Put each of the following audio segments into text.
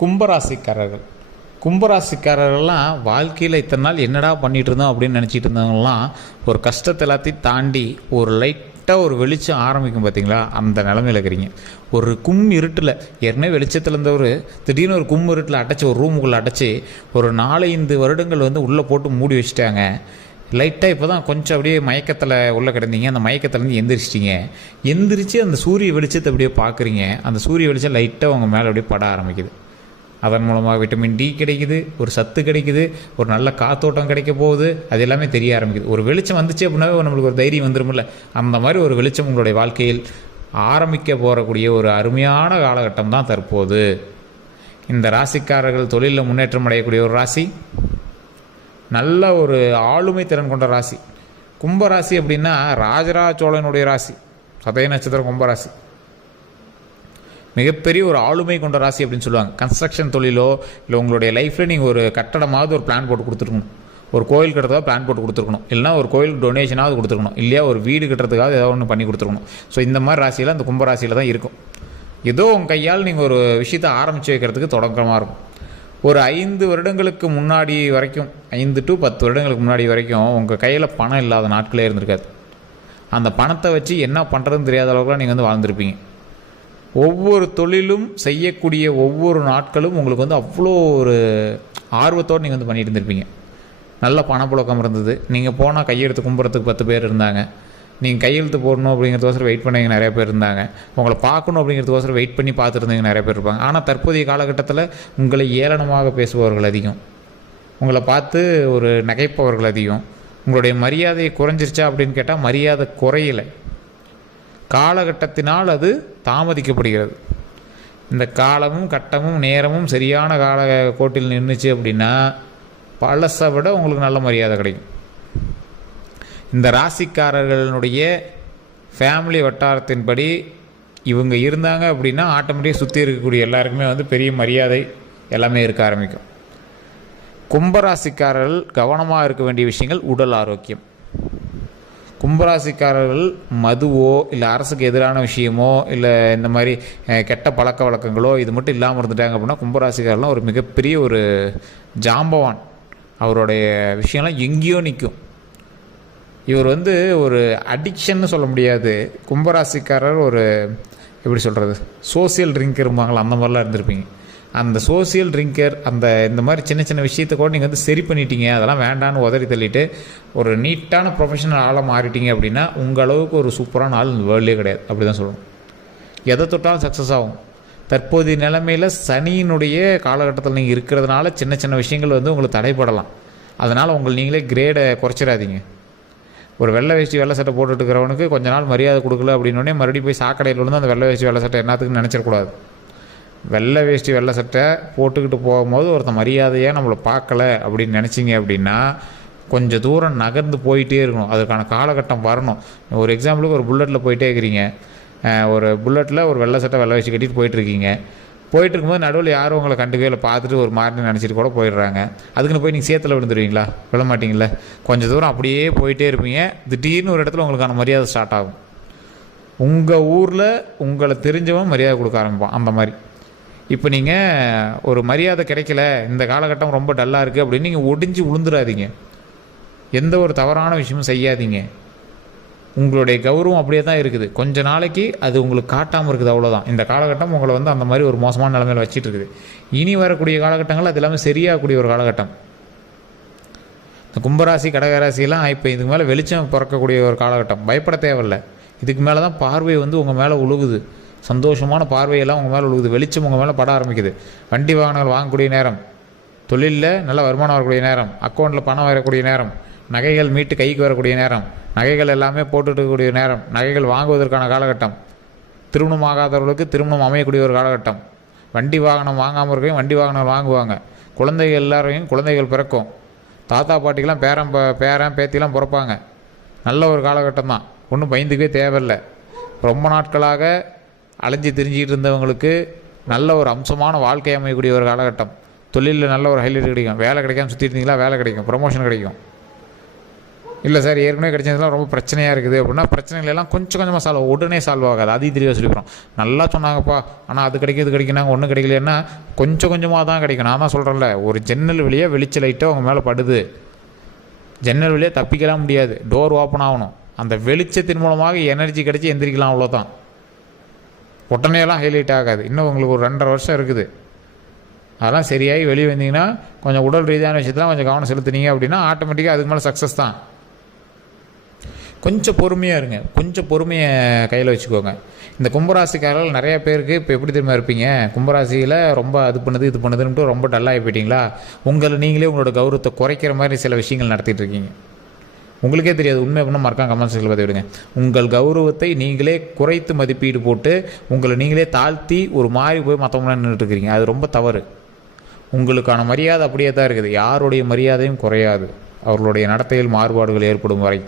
கும்பராசிக்காரர்கள் கும்பராசிக்காரர்கள்லாம் வாழ்க்கையில் இத்தனை நாள் என்னடா பண்ணிகிட்டு இருந்தோம் அப்படின்னு நினச்சிட்டு இருந்தவங்கலாம் ஒரு கஷ்டத்தை எல்லாத்தையும் தாண்டி ஒரு லைட்டாக ஒரு வெளிச்சம் ஆரம்பிக்கும் பார்த்தீங்களா, அந்த நிலமையில் இருக்கிறீங்க. ஒரு இருட்டில் ஏற்கனவே வெளிச்சத்தில் இருந்தவர் திடீர்னு ஒரு இருட்டில் அடைச்சி ஒரு ரூமுக்குள்ளே அடைச்சி ஒரு 4-5 வருடங்கள் உள்ளே போட்டு மூடி வச்சுட்டாங்க. லைட்டாக இப்போ தான் கொஞ்சம் அப்படியே மயக்கத்தில் உள்ளே கிடந்தீங்க. அந்த மயக்கத்துலேருந்து எந்திரிச்சிட்டிங்க. எந்திரிச்சு அந்த சூரிய வெளிச்சத்தை அப்படியே பார்க்குறீங்க. அந்த சூரிய வெளிச்சம் லைட்டாக உங்கள் மேலே அப்படியே பட ஆரம்பிக்குது. அதன் மூலமாக விட்டமின் டி கிடைக்குது, ஒரு சத்து கிடைக்குது, ஒரு நல்ல காத்தோட்டம் கிடைக்க போகுது. அது எல்லாமே தெரிய ஆரம்பிக்குது. ஒரு வெளிச்சம் வந்துச்சு அப்படின்னாவே நம்மளுக்கு ஒரு தைரியம் வந்துடும்ல. அந்த மாதிரி ஒரு வெளிச்சம் உங்களுடைய வாழ்க்கையில் ஆரம்பிக்க போகக்கூடிய ஒரு அருமையான காலகட்டம் தான் தற்போது. இந்த ராசிக்காரர்கள் தொழிலில் முன்னேற்றம் அடையக்கூடிய ஒரு ராசி, நல்ல ஒரு ஆளுமை திறன் கொண்ட ராசி. கும்பராசி அப்படின்னா ராஜராஜ சோழனுடைய ராசி. சதய நட்சத்திரம் கும்பராசி மிகப்பெரிய ஒரு ஆளுமை கொண்ட ராசி அப்படின்னு சொல்லுவாங்க. கன்ஸ்ட்ரக்ஷன் தொழிலோ இல்லை உங்களுடைய லைஃப்பில் நீங்கள் ஒரு கட்டடமாவது ஒரு பிளான் போட்டு கொடுத்துருக்கணும். ஒரு கோயில் கட்டுறதுக்காக பிளான் போட்டு கொடுத்துருக்கணும். இல்லைனா ஒரு கோயிலுக்கு டொனேஷனாவது கொடுத்துருக்கணும். இல்லையா ஒரு வீடு கட்டுறதுக்காக ஏதாவது ஒன்று பண்ணி கொடுத்துருக்கணும். ஸோ இந்த மாதிரி ராசியில் அந்த கும்பராசியில் தான் இருக்கும். ஏதோ உங்கள் கையால் நீங்கள் ஒரு விஷயத்தை ஆரம்பித்து வைக்கிறதுக்கு தொடக்கமாக இருக்கும். ஒரு 5 வருடங்களுக்கு முன்னாடி வரைக்கும், 5 to 10 வருடங்களுக்கு முன்னாடி வரைக்கும் உங்கள் கையில் பணம் இல்லாத நாட்களே இருந்திருக்காது. அந்த பணத்தை வச்சு என்ன பண்ணுறதுன்னு தெரியாத அளவுக்குலாம் நீங்கள் வாழ்ந்துருப்பீங்க. ஒவ்வொரு தொழிலும் செய்யக்கூடிய ஒவ்வொரு நாட்களும் உங்களுக்கு அவ்வளோ ஒரு ஆர்வத்தோடு நீங்கள் பண்ணிட்டு இருந்திருப்பீங்க. நல்ல பணப்புழக்கம் இருந்தது. நீங்கள் போனால் கையெழுத்து கும்புறதுக்கு 10 பேர் இருந்தாங்க. நீங்கள் கையெழுத்து போடணும் அப்படிங்கிறதுக்கோசரம் வெயிட் பண்ணவங்க நிறைய பேர் இருந்தாங்க. உங்களை பார்க்கணும் அப்படிங்கிறதுக்கோசரம் வெயிட் பண்ணி பார்த்துருந்தவங்க நிறைய பேர் இருப்பாங்க. ஆனால் தற்போதைய காலகட்டத்தில் உங்களை ஏளனமாக பேசுபவர்கள் அதிகம். உங்களை பார்த்து ஒரு நகைப்பவர்கள் அதிகம். உங்களுடைய மரியாதை குறைஞ்சிருச்சா அப்படின்னு கேட்டால் மரியாதை குறையலை. காலகட்டத்தினால் அது தாமதிக்கப்படுகிறது. இந்த காலமும் கட்டமும் நேரமும் சரியான கால கோட்டில் நின்றுச்சு அப்படின்னா பழசை விட உங்களுக்கு நல்ல மரியாதை கிடைக்கும். இந்த ராசிக்காரர்களுடைய ஃபேமிலி வட்டாரத்தின்படி இவங்க இருந்தாங்க அப்படின்னா ஆட்டோமேட்டிக்காக சுற்றி இருக்கக்கூடிய எல்லாருக்குமே பெரிய மரியாதை எல்லாமே இருக்க ஆரம்பிக்கும். கும்பராசிக்காரர்கள் கவனமாக இருக்க வேண்டிய விஷயங்கள் உடல் ஆரோக்கியம். கும்பராசிக்காரர்கள் மதுவோ இல்லை அரசுக்கு எதிரான விஷயமோ இல்லை இந்த மாதிரி கெட்ட பழக்க வழக்கங்களோ இது மட்டும் இல்லாமல் இருந்துட்டாங்க அப்படின்னா கும்பராசிக்காரர்லாம் ஒரு மிகப்பெரிய ஒரு ஜாம்பவான். அவருடைய விஷயம்லாம் எங்கேயோ நிற்கும். இவர் ஒரு அடிக்ஷன்னு சொல்ல முடியாது. கும்பராசிக்காரர் ஒரு எப்படி சொல்கிறது, சோசியல் ட்ரிங்கரும்பாங்களா, அந்த மாதிரிலாம் இருந்திருப்பீங்க. அந்த சோசியல் ட்ரிங்கர் இந்த மாதிரி சின்ன சின்ன விஷயத்தை கூட நீங்கள் சரி பண்ணிட்டீங்க. அதெல்லாம் வேண்டான்னு உதறி தள்ளிட்டு ஒரு நீட்டான ப்ரொஃபஷனல் ஆளாக மாறிட்டீங்க அப்படின்னா உங்கள் அளவுக்கு ஒரு சூப்பரான ஆள் இந்த வேர்ல்டே கிடையாது. அப்படி தான் சொல்லணும். எதை தொட்டாலும் சக்ஸஸ் ஆகும். தற்போதைய நிலைமையில் சனியினுடைய காலகட்டத்தில் நீங்கள் இருக்கிறதுனால சின்ன சின்ன விஷயங்கள் உங்களுக்கு தடைப்படலாம். அதனால் நீங்களே கிரேடை குறைச்சிடாதீங்க. ஒரு வெள்ளை வேஷ்டி வெள்ளை சட்டை போட்டுட்டு இருக்கிறவனுக்கு கொஞ்ச நாள் மரியாதை கொடுக்கல அப்படின்னோடனே மறுபடியும் போய் சாக்கடையில் விழுந்து அந்த வெள்ளை வேஷ்டி வெள்ளை சட்டை என்னத்துக்குன்னு நினச்சிடக்கூடாது. வெள்ளை வேஷ்டி வெள்ளை சட்டை போட்டுக்கிட்டு போகும்போது ஒருத்தன் மரியாதையாக நம்மளை பார்க்கலை அப்படின்னு நினச்சிங்க அப்படின்னா கொஞ்சம் தூரம் நகர்ந்து போயிட்டே இருக்கணும். அதுக்கான காலகட்டம் வரணும். ஒரு எக்ஸாம்பிளுக்கு ஒரு புல்லட்டில் போயிட்டே இருக்கிறீங்க. ஒரு புல்லட்டில் ஒரு வெள்ளை சட்டை வெள்ளை வேஷ்டி கட்டிட்டு போயிட்டுருக்கீங்க. போயிட்டு இருக்கும்போது நடுவில் யாரும் உங்களை கண்டுக்கவே இல்லை, பார்த்துட்டு ஒரு மாதிரி நினச்சிட்டு கூட போயிடுறாங்க. அதுக்குன்னு போய் நீங்கள் சேத்துல விழுந்துருவீங்களா? விழ மாட்டிங்களா? கொஞ்சம் தூரம் அப்படியே போயிட்டே இருப்பீங்க. திடீர்னு ஒரு இடத்துல உங்களுக்கான மரியாதை ஸ்டார்ட் ஆகும். உங்கள் ஊரில் உங்களை தெரிஞ்சவன் மரியாதை கொடுக்க ஆரம்பிப்பான். அந்த மாதிரி இப்போ நீங்கள் ஒரு மரியாதை கிடைக்கல, இந்த காலகட்டம் ரொம்ப டல்லாக இருக்குது அப்படின்னு நீங்கள் ஒடிஞ்சு விழுந்துடாதீங்க. எந்த ஒரு தவறான விஷயமும் செய்யாதீங்க. உங்களுடைய கௌரவம் அப்படியே தான் இருக்குது. கொஞ்ச நாளைக்கு அது உங்களுக்கு காட்டாமல் இருக்குது, அவ்வளோதான். இந்த காலகட்டம் உங்களை அந்த மாதிரி ஒரு மோசமான நிலைமையில் வச்சிட்டு இருக்குது. இனி வரக்கூடிய காலகட்டங்கள் அது எல்லாமே சரியாகக்கூடிய ஒரு காலகட்டம். இந்த கும்பராசி கடகராசியெல்லாம் இப்போ இதுக்கு மேலே வெளிச்சம் பிறக்கக்கூடிய ஒரு காலகட்டம். பயப்பட தேவையில்லை. இதுக்கு மேலே தான் பார்வை உங்கள் மேலே உழுகுது. சந்தோஷமான பார்வையெல்லாம் உங்கள் மேலே உழுகுது. வெளிச்சம் உங்கள் மேலே பட ஆரம்பிக்குது. வண்டி வாகனங்கள் வாங்கக்கூடிய நேரம், தொழிலில் நல்ல வருமானம் வரக்கூடிய நேரம், அக்கௌண்ட்டில் பணம் வரக்கூடிய நேரம், நகைகள் மீட்டு கைக்கு வரக்கூடிய நேரம், நகைகள் எல்லாமே போட்டுக்கூடிய நேரம், நகைகள் வாங்குவதற்கான காலகட்டம், திருமணம் ஆகாதவர்களுக்கு திருமணம் அமையக்கூடிய ஒரு காலகட்டம், வண்டி வாகனம் வாங்காமல் இருக்கையும் வண்டி வாகனம் வாங்குவாங்க, குழந்தைகள் எல்லாரையும் குழந்தைகள் பிறக்கும், தாத்தா பாட்டிக்கெலாம் பேரன் பேத்திலாம் பிறப்பாங்க. நல்ல ஒரு காலகட்டம் தான். ஒன்றும் பயந்துக்கவே தேவையில்லை. ரொம்ப நாட்களாக அலைஞ்சி திரிஞ்சிக்கிட்டு இருந்தவங்களுக்கு நல்ல ஒரு அம்சமான வாழ்க்கை அமையக்கூடிய ஒரு காலகட்டம். தொழிலில் நல்ல ஒரு ஹைலைட் கிடைக்கும். வேலை கிடைக்காம சுற்றி இருந்தீங்களா, வேலை கிடைக்கும், ப்ரமோஷன் கிடைக்கும். இல்லை சார் ஏற்கனவே கிடைச்சதுலாம் ரொம்ப பிரச்சனையாக இருக்குது அப்படின்னா பிரச்சனைகள் எல்லாம் கொஞ்சம் கொஞ்சமாக உடனே சால்வ் ஆகாது. அது தெளிவாக சொல்லிக்கிறோம். நல்லா சொன்னாங்கப்பா, ஆனால் அது கிடைக்கும் இது கிடைக்கும், நாங்கள் ஒன்றும் கிடைக்கலன்னா கொஞ்சம் கொஞ்சமாக தான் கிடைக்கும். நான் தான் சொல்கிறேன்ல, ஒரு ஜன்னல் வழியாக வெளிச்ச லைட்டாக அவங்க மேலே படுது, ஜன்னல் வழியாக தப்பிக்கலாம் முடியாது, டோர் ஓப்பன் ஆகணும். அந்த வெளிச்சத்தின் மூலமாக எனர்ஜி கிடச்சி எந்திரிக்கலாம், அவ்வளோதான். உடனேலாம் ஹைலைட் ஆகாது. இன்னும் உங்களுக்கு ஒரு 2.5 வருஷம் இருக்குது. அதெல்லாம் சரியாகி வெளியே வந்தீங்கன்னா கொஞ்சம் உடல் ரீதியான விஷயத்தில் கொஞ்சம் கவனம் செலுத்துனீங்க அப்படின்னா ஆட்டோமேட்டிக்காக அதுக்கு மேலே சக்ஸஸ் தான். கொஞ்சம் பொறுமையாக இருங்க, கொஞ்சம் பொறுமையை கையில் வச்சுக்கோங்க. இந்த கும்பராசிக்காரர்கள் நிறைய பேருக்கு இப்போ எப்படி தெரியுமா இருப்பீங்க, கும்பராசியில் ரொம்ப அது பண்ணுது இது பண்ணுதுன்ட்டு ரொம்ப டல்லாகி போயிட்டீங்களா, உங்களை நீங்களே உங்களோட கௌரவத்தை குறைக்கிற மாதிரி சில விஷயங்கள் நடத்திட்டு இருக்கீங்க. உங்களுக்கே தெரியாது உண்மை அப்படின்னா மறக்காம கமெண்ட் செக்ஷனில் பார்த்து விடுங்க. உங்கள் கௌரவத்தை நீங்களே குறைத்து மதிப்பீடு போட்டு உங்களை நீங்களே தாழ்த்தி ஒரு மாதிரி போய் மற்றவங்களாம் நின்றுட்டு இருக்கிறீங்க. அது ரொம்ப தவறு. உங்களுக்கான மரியாதை அப்படியே தான் இருக்குது. யாருடைய மரியாதையும் குறையாது அவர்களுடைய நடத்தையில் மாறுபாடுகள் ஏற்படும் வரை.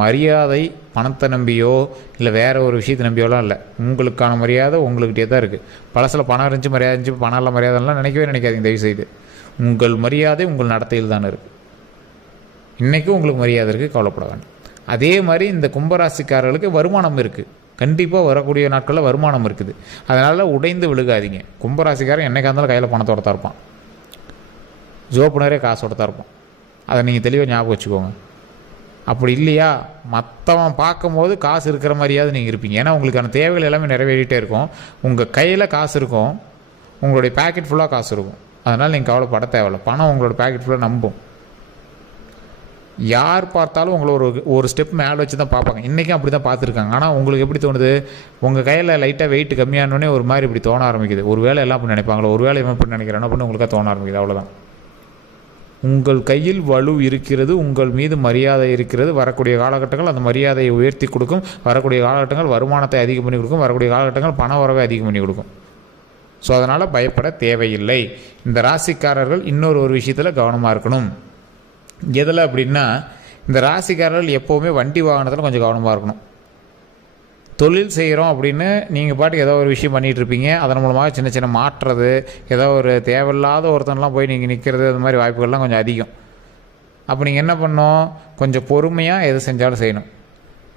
மரியாதை பணத்தை நம்பியோ இல்லை வேறு ஒரு விஷயத்தை நம்பியோலாம் இல்லை. உங்களுக்கான மரியாதை உங்கள்கிட்டே தான் இருக்குது. பழசில் பணம் இருந்துச்சு மரியாதை இருந்துச்சு, பணம் இல்லை மரியாதைலாம் நினைக்காதீங்க தயவுசெய்து. உங்கள் மரியாதை உங்கள் நடத்தையில் தான் இருக்குது. இன்றைக்கும் உங்களுக்கு மரியாதை இருக்குது, கவலைப்பட வேண்டாம். அதே மாதிரி இந்த கும்பராசிக்காரர்களுக்கு வருமானம் இருக்குது. கண்டிப்பாக வரக்கூடிய நாட்களில் வருமானம் இருக்குது. அதனால் உடைந்து விழுகாதீங்க. கும்பராசிக்காரன் என்னைக்கா இருந்தாலும் கையில் பணத்தோட தான் இருப்பான், ஜோப்புனரே காசோட தான் இருப்பான். அதை நீங்கள் தெளிவாக ஞாபகம் வச்சுக்கோங்க. அப்படி இல்லையா, மற்றவன் பார்க்கும்போது காசு இருக்கிற மாதிரியாவது நீங்கள் இருப்பீங்க. ஏன்னா உங்களுக்கான தேவைகள் எல்லாமே நிறைவேறிட்டே இருக்கும். உங்கள் கையில் காசு இருக்கும், உங்களுடைய பேக்கெட் ஃபுல்லாக காசு இருக்கும். அதனால் நீங்கள் கவலைப்பட தேவையில்லை. பணம் உங்களோட பேக்கெட் ஃபுல்லாக நம்பும். யார் பார்த்தாலும் உங்களை ஒரு ஸ்டெப் மேலே வச்சு தான் பார்ப்பாங்க. இன்றைக்கும் அப்படி தான் பார்த்துருக்காங்க. ஆனால் உங்களுக்கு எப்படி தோணுது, உங்கள் கையில் லைட்டாக வெயிட் கம்மியானோடனே ஒரு மாதிரி இப்படி தோண ஆரம்பிக்குது. ஒரு வேளை எல்லாம் அப்படி நினைப்பாங்களோ, ஒரு வேளை இவன் இப்படி நினைக்கிறேன் அப்படின்னு உங்களுக்காக தோண ஆரம்பிக்குது. அவ்வளோதான். உங்கள் கையில் வலு இருக்கிறது, உங்கள் மீது மரியாதை இருக்கிறது. வரக்கூடிய காலகட்டங்கள் அந்த மரியாதையை உயர்த்தி கொடுக்கும். வரக்கூடிய காலகட்டங்கள் வருமானத்தை அதிகம் பண்ணி கொடுக்கும். வரக்கூடிய காலகட்டங்கள் பண வரவை அதிகம் பண்ணி கொடுக்கும். ஸோ அதனால் பயப்பட தேவையில்லை. இந்த ராசிக்காரர்கள் இன்னொரு விஷயத்தில் கவனமாக இருக்கணும். எதில் அப்படின்னா, இந்த ராசிக்காரர்கள் எப்போவுமே வண்டி வாகனத்தில் கொஞ்சம் கவனமாக இருக்கணும். தொழில் செய்கிறோம் அப்படின்னு நீங்கள் பாட்டுக்கு ஏதோ ஒரு விஷயம் பண்ணிகிட்டு இருப்பீங்க. அதன் மூலமாக சின்ன சின்ன மாற்றுறது, ஏதோ ஒரு தேவையில்லாத ஒருத்தனெலாம் போய் நீங்கள் நிற்கிறது, அது மாதிரி வாய்ப்புகள்லாம் கொஞ்சம் அதிகம். அப்போ நீங்கள் என்ன பண்ணணும், கொஞ்சம் பொறுமையாக எது செஞ்சாலும் செய்யணும்.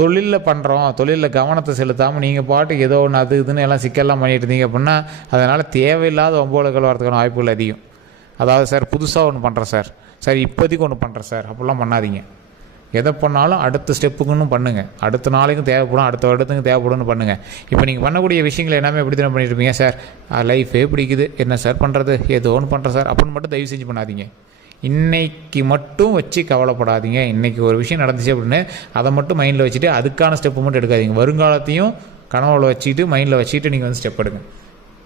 தொழிலில் பண்ணுறோம், தொழிலில் கவனத்தை செலுத்தாமல் நீங்கள் பாட்டுக்கு ஏதோ ஒன்று அது இதுன்னு எல்லாம் சிக்கல்லாம் பண்ணிட்டு இருந்தீங்க அப்படின்னா அதனால் தேவையில்லாத ஒம்போலங்கள் வரதுக்கான வாய்ப்புகள் அதிகம். அதாவது சார் புதுசாக ஒன்று பண்ணுறேன் சார், சரி இப்போதைக்கு ஒன்று பண்ணுறேன் சார், அப்படிலாம் பண்ணாதீங்க. எதை பண்ணாலும் அடுத்த ஸ்டெப்புக்குன்னு பண்ணுங்கள். அடுத்த நாளைக்கும் தேவைப்படும், அடுத்த வருடத்துக்கும் தேவைப்படும்னு பண்ணுங்கள். இப்போ நீங்கள் பண்ணக்கூடிய விஷயங்கள் எல்லாமே எப்படி தான் பண்ணியிருப்பீங்க, சார் லைஃபே பிடிக்குது என்ன சார் பண்ணுறது, ஏதோ ஒன்று பண்ணுறேன் சார் அப்படின்னு மட்டும் தயவு செஞ்சு பண்ணாதீங்க. இன்றைக்கி மட்டும் வச்சு கவலைப்படாதீங்க. இன்றைக்கி ஒரு விஷயம் நடந்துச்சு அப்படின்னு அதை மட்டும் மைண்டில் வச்சுட்டு அதுக்கான ஸ்டெப்பு மட்டும் எடுக்காதீங்க. வருங்காலத்தையும் கனவுல வச்சுக்கிட்டு மைண்டில் வச்சுக்கிட்டு நீங்கள் வந்து ஸ்டெப் எடுங்க.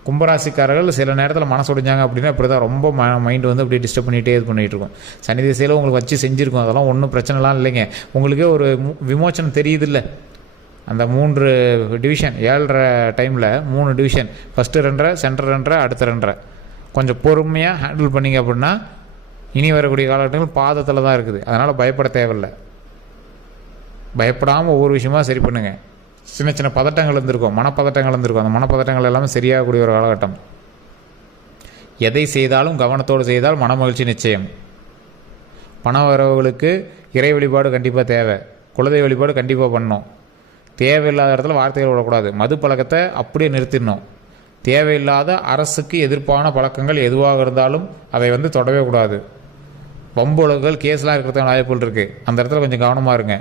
கும்பராசிக்காரர்கள் சில நேரத்தில் மனசு உடைஞ்சாங்க அப்படின்னா இப்படி தான் ரொம்ப மைண்டு வந்து அப்படியே டிஸ்டர்ப் பண்ணிகிட்டே இது பண்ணிகிட்டு இருக்கும். சனி திசையில் உங்களுக்கு வச்சு செஞ்சுருக்கோம், அதெல்லாம் ஒன்றும் பிரச்சனைலாம் இல்லைங்க. உங்களுக்கே ஒரு விமோச்சனம் தெரியுது இல்லை, அந்த 3 டிவிஷன் 7:30 டைமில் 3 டிவிஷன், ஃபஸ்ட்டு 2:30, சென்டர் 2:30, அடுத்த 2:30 கொஞ்சம் பொறுமையாக ஹேண்டில் பண்ணிங்க அப்படின்னா இனி வரக்கூடிய காலகட்டங்கள் பாதத்தில் தான் இருக்குது. அதனால் பயப்பட தேவையில்லை. பயப்படாமல் ஒவ்வொரு விஷயமாக சரி பண்ணுங்கள். சின்ன சின்ன பதட்டங்கள் இருந்திருக்கும், மனப்பதட்டங்கள் இருந்திருக்கும். அந்த மனப்பதட்டங்கள் எல்லாமே சரியாகக்கூடிய ஒரு காலகட்டம். எதை செய்தாலும் கவனத்தோடு செய்தால் மன மகிழ்ச்சி நிச்சயம். பண வரவுகளுக்கு இறை வழிபாடு கண்டிப்பாக தேவை, குலதெய்வ வழிபாடு கண்டிப்பாக பண்ணணும். தேவையில்லாத இடத்துல வார்த்தைகள் விடக்கூடாது. மது பழக்கத்தை அப்படியே நிறுத்திடணும். தேவையில்லாத அரசுக்கு எதிர்ப்பான பழக்கங்கள் எதுவாக இருந்தாலும் அதை வந்து தொடவே கூடாது. வம்புலகுகள் கேஸ்லாம் இருக்கிறதுக்கான வாய்ப்புகள் இருக்குது. அந்த இடத்துல கொஞ்சம் கவனமாக இருங்க.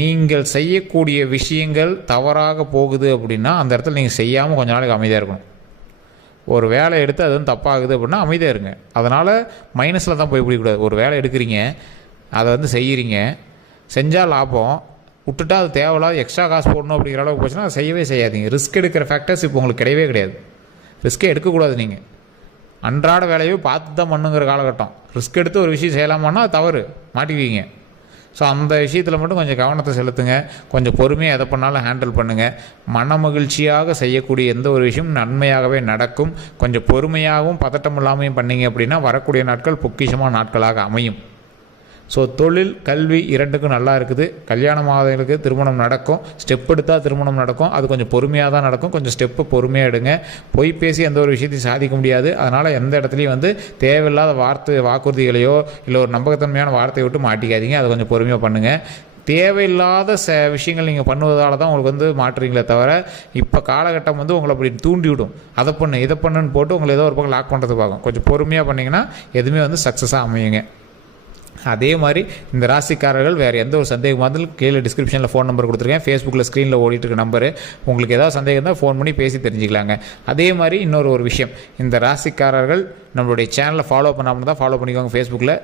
நீங்கள் செய்யக்கூடிய விஷயங்கள் தவறாக போகுது அப்படின்னா அந்த இடத்துல நீங்கள் செய்யாமல் கொஞ்ச நாளைக்கு அமைதியாக இருக்கணும். ஒரு வேலை எடுத்து அது வந்து தப்பாகுது அப்படின்னா அமைதியாக இருங்க. அதனால் மைனஸில் தான் போய் பிடிக்கக்கூடாது. ஒரு வேலை எடுக்கிறீங்க, அதை வந்து செய்கிறீங்க, செஞ்சால் லாபம், விட்டுட்டா அது தேவையில்லாத எக்ஸ்ட்ரா காசு போடணும் அப்படிங்கிற அளவுக்கு போச்சுன்னா அதை செய்யவே செய்யாதீங்க. ரிஸ்க் எடுக்கிற ஃபேக்டர்ஸ் இப்போ உங்களுக்கு கிடையவே கிடையாது. ரிஸ்க்கே எடுக்கக்கூடாது. நீங்கள் அன்றாட வேலையோ பார்த்து தான் பண்ணுங்கிற காலகட்டம். ரிஸ்க் எடுத்து ஒரு விஷயம் செய்யலாமான்னா அது தவறு, மாட்டிக்குவீங்க. ஸோ அந்த விஷயத்தில் மட்டும் கொஞ்சம் கவனத்தை செலுத்துங்க. கொஞ்சம் பொறுமையாக எதை பண்ணாலும் ஹேண்டில் பண்ணுங்கள். மன மகிழ்ச்சியாக செய்யக்கூடிய எந்த ஒரு விஷயம் நன்மையாகவே நடக்கும். கொஞ்சம் பொறுமையாகவும் பதட்டம் இல்லாமையும் பண்ணிங்க அப்படின்னா வரக்கூடிய நாட்கள் பொக்கிஷமான நாட்களாக அமையும். ஸோ தொழில் கல்வி இரண்டுக்கும் நல்லா இருக்குது. கல்யாணம் ஆகாதவங்களுக்கு திருமணம் நடக்கும். ஸ்டெப் எடுத்தால் திருமணம் நடக்கும். அது கொஞ்சம் பொறுமையாக தான் நடக்கும். கொஞ்சம் ஸ்டெப்பு பொறுமையாக எடுங்க. பொய் பேசி எந்த ஒரு விஷயத்தையும் சாதிக்க முடியாது. அதனால் எந்த இடத்துலையும் வந்து தேவையில்லாத வாக்குறுதிகளையோ இல்லை ஒரு நம்பகத்தன்மையான வார்த்தையை விட்டு மாட்டிக்காதீங்க. அதை கொஞ்சம் பொறுமையாக பண்ணுங்கள். தேவையில்லாத விஷயங்கள் நீங்கள் பண்ணுவதால் தான் உங்களுக்கு வந்து மாட்டுறீங்களே தவிர, இப்போ காலகட்டம் வந்து உங்களை அப்படி தூண்டிவிடும். அதை பண்ணு இதை பண்ணுன்னு போட்டு உங்களை ஏதோ ஒரு பக்கம் லாக் பண்ணுறது பார்க்கும். கொஞ்சம் பொறுமையாக பண்ணிங்கன்னா எதுவுமே வந்து சக்ஸஸாக அமையுங்க. அதே மாதிரி இந்த ராசிக்காரர்கள் வேறு எந்த ஒரு சந்தேகமாக இருந்தாலும் கீழே டிஸ்கிரிப்ஷனில் ஃபோன் நம்பர் கொடுத்துருக்கேன். ஃபேஸ்புக்கில் ஸ்க்ரீனில் ஓடிட்டு இருக்க நம்பரு. உங்களுக்கு ஏதாவது சந்தேகம் இருந்தால் ஃபோன் பண்ணி பேசி தெரிஞ்சுக்கலாங்க. அதே மாதிரி இன்னொரு விஷயம், இந்த ராசிக்காரர்கள் நம்மளுடைய சேனலை ஃபாலோ பண்ணாமல் தான் ஃபாலோ பண்ணிக்கோங்க. ஃபேஸ்புக்கில்